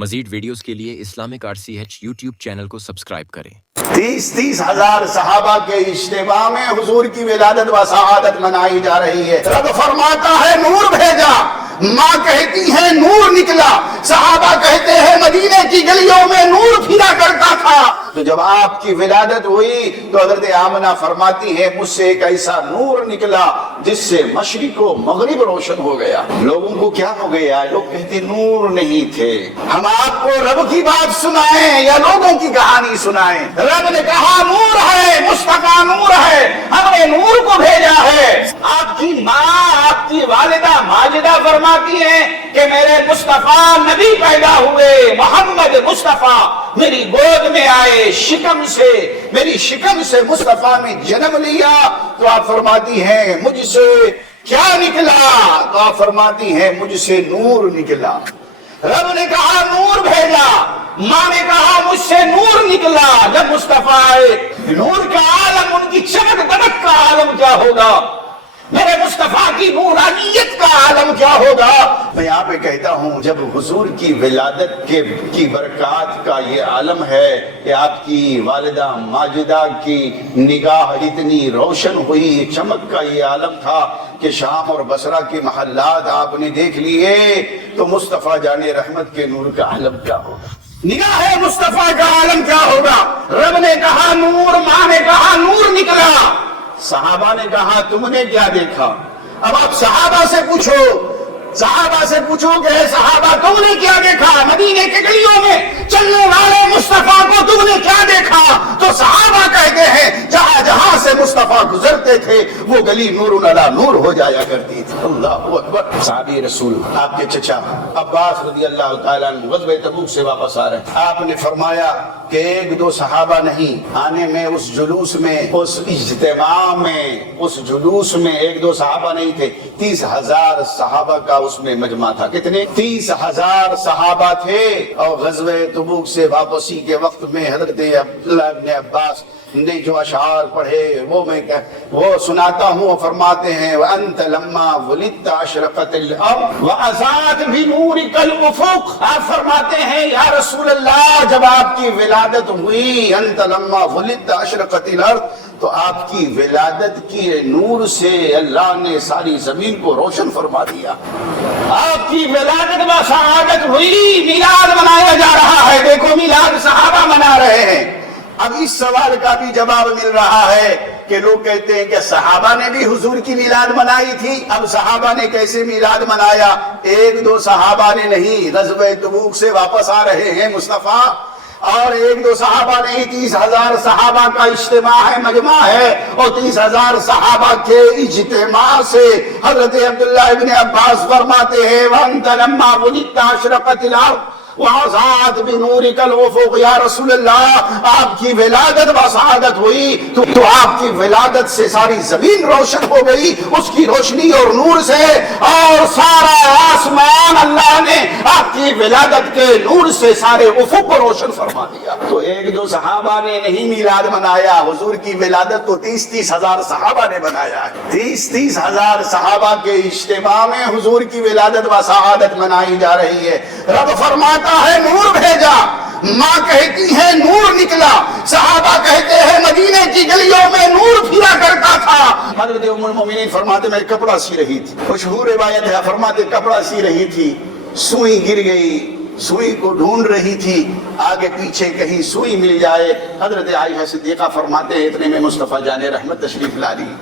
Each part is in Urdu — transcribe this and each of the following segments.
مزید ویڈیوز کے لیے اسلامک RCH یوٹیوب چینل کو سبسکرائب کریں۔ 30 ہزار صحابہ کے اجتماع میں حضور کی ولادت و سعادت منائی جا رہی ہے۔ رب فرماتا ہے نور بھیجا، ماں کہتی ہے نور نکلا، صحابہ کہتے ہیں مدینے کی گلیوں میں نور پھرا کرتا تھا۔ تو جب آپ کی ولادت ہوئی تو حضرت آمنہ فرماتی ہے مجھ سے ایک ایسا نور نکلا جس سے مشرق و مغرب روشن ہو گیا۔ لوگوں کو کیا ہو گیا؟ لوگ کہتے نور نہیں تھے۔ ہم آپ کو رب کی بات سنائیں یا لوگوں کی کہانی سنائیں؟ رب نے کہا نور ہے، مصطفیٰ نور ہے، ہم نے نور کو بھیجا ہے۔ آپ کی ماں، آپ کی والدہ ماجدہ فرماتی ہیں کہ میرے مصطفیٰ نبی پیدا ہوئے، محمد مصطفیٰ میری گود میں آئے، شکم سے، میری شکم سے مصطفیٰ نے جنم لیا۔ تو آپ فرماتی ہیں مجھ سے کیا نکلا؟ تو آپ فرماتی ہیں مجھ سے نور نکلا۔ رب نے کہا نور بھیجا، ماں نے کہا مجھ سے نور نکلا۔ جب مصطفیٰ آئے، نور کا عالم، ان کی چمک دمک کا عالم کیا ہوگا؟ میرے مصطفیٰ کی نورانیت کا عالم کیا ہوگا؟ میں یہاں پہ کہتا ہوں جب حضور کی ولادت کی برکات کا یہ عالم ہے کہ آپ کی والدہ ماجدہ کی نگاہ اتنی روشن ہوئی، چمک کا یہ عالم تھا کہ شام اور بصرہ کے محلات آپ نے دیکھ لیے، تو مصطفیٰ جان رحمت کے نور کا عالم کیا ہوگا؟ نگاہ مصطفیٰ کا عالم کیا ہوگا؟ رب نے کہا نور، ماں نے کہا نور نکلا۔ صحابہ نے کہا تم نے کیا دیکھا؟ اب آپ صحابہ سے پوچھو کہ اے صحابہ تم نے کیا دیکھا؟ مدینے کے گلیوں میں چلنے والے مصطفیٰ کو تم نے کیا دیکھا؟ تو صحابہ کہتے ہیں جہاں جہاں سے مصطفیٰ گزرتے تھے وہ گلی نور علی نور ہو جایا کرتی تھی۔ اللہ اکبر۔ صحابی رسول آپ کے چچا عباس رضی اللہ تعالیٰ عنہ غزوہ تبوک سے واپس آ رہے ہیں۔ آپ نے فرمایا کہ ایک دو صحابہ نہیں، آنے میں اس جلوس میں، اس اجتماع میں، اس جلوس میں ایک دو صحابہ نہیں تھے، 30,000 صحابہ کا اس میں مجمع تھا۔ کتنے؟ 30,000 صحابہ تھے۔ اور غزوہ تبوک سے واپسی کے وقت میں حضرت عبداللہ ابن عباس نے جو اشعار پڑھے وہ سناتا ہوں۔ فرماتے ہیں وَأَنْتَ لَمَّا وُلِدْتَ أَشْرَقَتِ الْأَرْضُ وَأَضَاءَتْ بِنُورِكَ الْأُفُقُ۔ آپ فرماتے ہیں یا رسول اللہ جب آپ کی ولادت ہوئی، أَنْتَ لَمَّا وُلِدْتَ أَشْرَقَتِ الْأَرْضُ، تو آپ کی ولادت کی نور سے اللہ نے ساری زمین کو روشن فرما دیا۔ آپ کی ولادت و سعادت ہوئی، میلاد منایا جا رہا ہے۔ دیکھو میلاد صحابہ منا رہے ہیں۔ اب اس سوال کا بھی جواب مل رہا ہے کہ لوگ کہتے ہیں کہ صحابہ نے بھی حضور کی میلاد منائی تھی۔ اب صحابہ نے کیسے میلاد منایا؟ ایک دو صحابہ نے نہیں، غزوہ تبوک سے واپس آ رہے ہیں مصطفیٰ، اور ایک دو صحابہ نہیں، 30,000 صحابہ کا اجتماع ہے، مجمع ہے، اور 30,000 صحابہ کے اجتماع سے حضرت عبداللہ ابن عباس فرماتے ہیں وَأَنْتَ لَمَّا وُلِدْتَ أَشْرَقَتِ الْأَرْضُ وَأَضَاءَتْ بِنُورِكَ الْأُفُقُ۔ یا رسول اللہ آپ کی ولادت و سعادت ہوئی تو آپ کی ولادت سے ساری زمین روشن ہو گئی، اس کی روشنی اور نور سے، اور سارا آسمان اللہ نے آپ کی ولادت کے نور سے سارے افق کو روشن فرما دیا۔ تو ایک دو صحابہ نے نہیں میلاد منایا، حضور کی ولادت تو 30 ہزار صحابہ نے منایا ہے۔ 30 ہزار صحابہ کے اجتماع میں حضور کی ولادت و سعادت منائی جا رہی ہے۔ رب فرماتا ہے نور بھیجا، ماں کہتی ہے نور نکلا، صحابہ کہتے ہیں مدینے کی گلیوں میں نور پھرا کرتا تھا۔ حضرت ام المومنین فرماتے میں کپڑا سی رہی تھی، مشہور روایت ہے، فرماتے کپڑا سی رہی تھی، سوئی گر گئی، سوئی کو ڈھونڈ رہی تھی، آگے پیچھے کہیں سوئی مل جائے۔ حضرت عائشہ صدیقہ فرماتے ہیں اتنے میں مصطفیٰ جان رحمت تشریف لا لی۔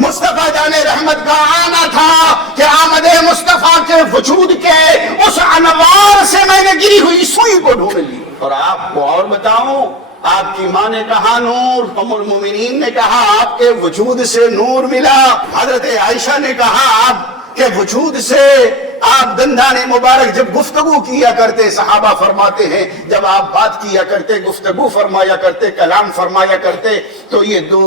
مصطفیٰ جان رحمت کا آنا تھا کہ آمد مصطفیٰ کے وجود کے اس انوار سے میں نے گری ہوئی سوئی کو ڈھونڈ لی۔ اور آپ کو اور بتاؤں، آپ کی ماں نے کہا نور، ام المومنین نے کہا آپ کے وجود سے نور ملا، حضرت عائشہ نے کہا آپ کے وجود سے آپ دندان مبارک جب گفتگو کیا کرتے، صحابہ فرماتے ہیں جب آپ بات کیا کرتے، گفتگو فرمایا کرتے، کلام فرمایا کرتے، تو یہ دو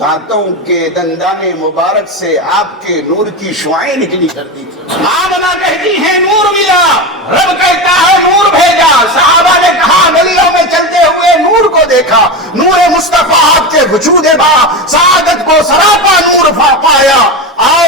دانتوں کے دندان مبارک سے آپ کے نور کی شعائیں نکلی کرتی تھی۔ آمنہ کہتی ہیں نور ملا، رب کہتا ہے نور بھیجا۔ صحابہ نے کہا گلیوں میں چلتے ہوئے نور کو دیکھا، نور مصطفیٰ آپ کے وجود با سعادت کو سراپا نور پایا۔ آؤ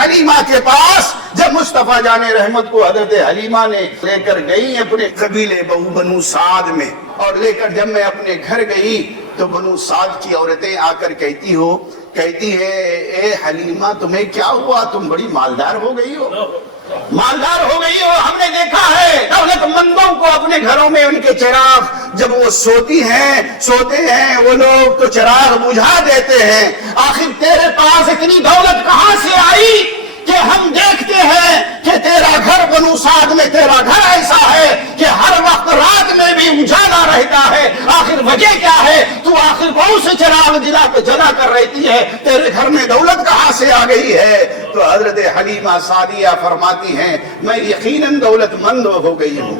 حلیمہ کے پاس جب مصطفیٰ مصطفیٰ جان رحمت کو حضرت حلیمہ نے لے کر گئی اپنے قبیلے بنو سعد میں، اور لے کر جب میں اپنے گھر گئی تو بنو سعد کی عورتیں آ کر کہتی ہے اے حلیمہ تمہیں کیا ہوا، تم بڑی مالدار ہو گئی ہو، مالدار ہو گئی ہو۔ ہم نے دیکھا ہے دولت مندوں کو اپنے گھروں میں ان کے چراغ جب وہ سوتے ہیں وہ لوگ تو چراغ بجھا دیتے ہیں، آخر تیرے پاس اتنی دولت کہاں سے آئی کہ ہم دیکھتے ہیں کہ تیرا گھر بنو سعد میں تیرا گھر ایسا ہے کہ ہر وقت رات میں بھی اجالا رہتا ہے، آخر وجہ کیا ہے؟ تو آخر کون سے چراغ جلا کر رہتی ہے؟ تیرے گھر میں دولت کہاں سے آ گئی ہے؟ تو حضرت حلیمہ سعدیہ فرماتی ہیں میں یقیناً دولت مند ہو گئی ہوں،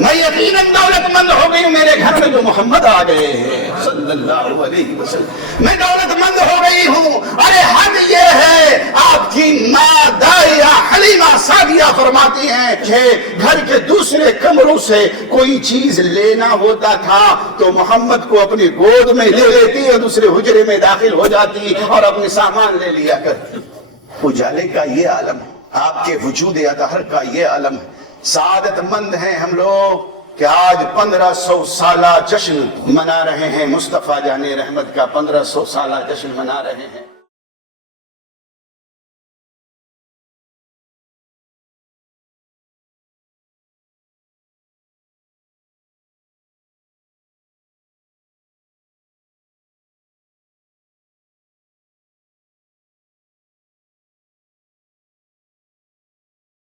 میں یقیناً دولت مند ہو گئی ہوں، میرے گھر میں جو محمد آ گئے ہیں صلی اللہ علیہ وسلم، میں دولت مند ہو گئی ہوں۔ ارے حد یہ ہے، آپ کی ماں دائیہ حلیمہ سعدیہ فرماتی ہیں کہ گھر کے دوسرے کمروں سے کوئی چیز لینا ہوتا تھا تو محمد کو اپنی گود میں لے لیتی اور دوسرے حجرے میں داخل ہو جاتی اور اپنے سامان لے لیا کرتی۔ اجالے کا یہ عالم ہے، آپ کے وجود اطہر کا یہ عالم ہے۔ سعادت مند ہیں ہم لوگ کہ آج 1500 سالہ جشن منا رہے ہیں، مصطفیٰ جان رحمت کا 1500 سالہ جشن منا رہے ہیں۔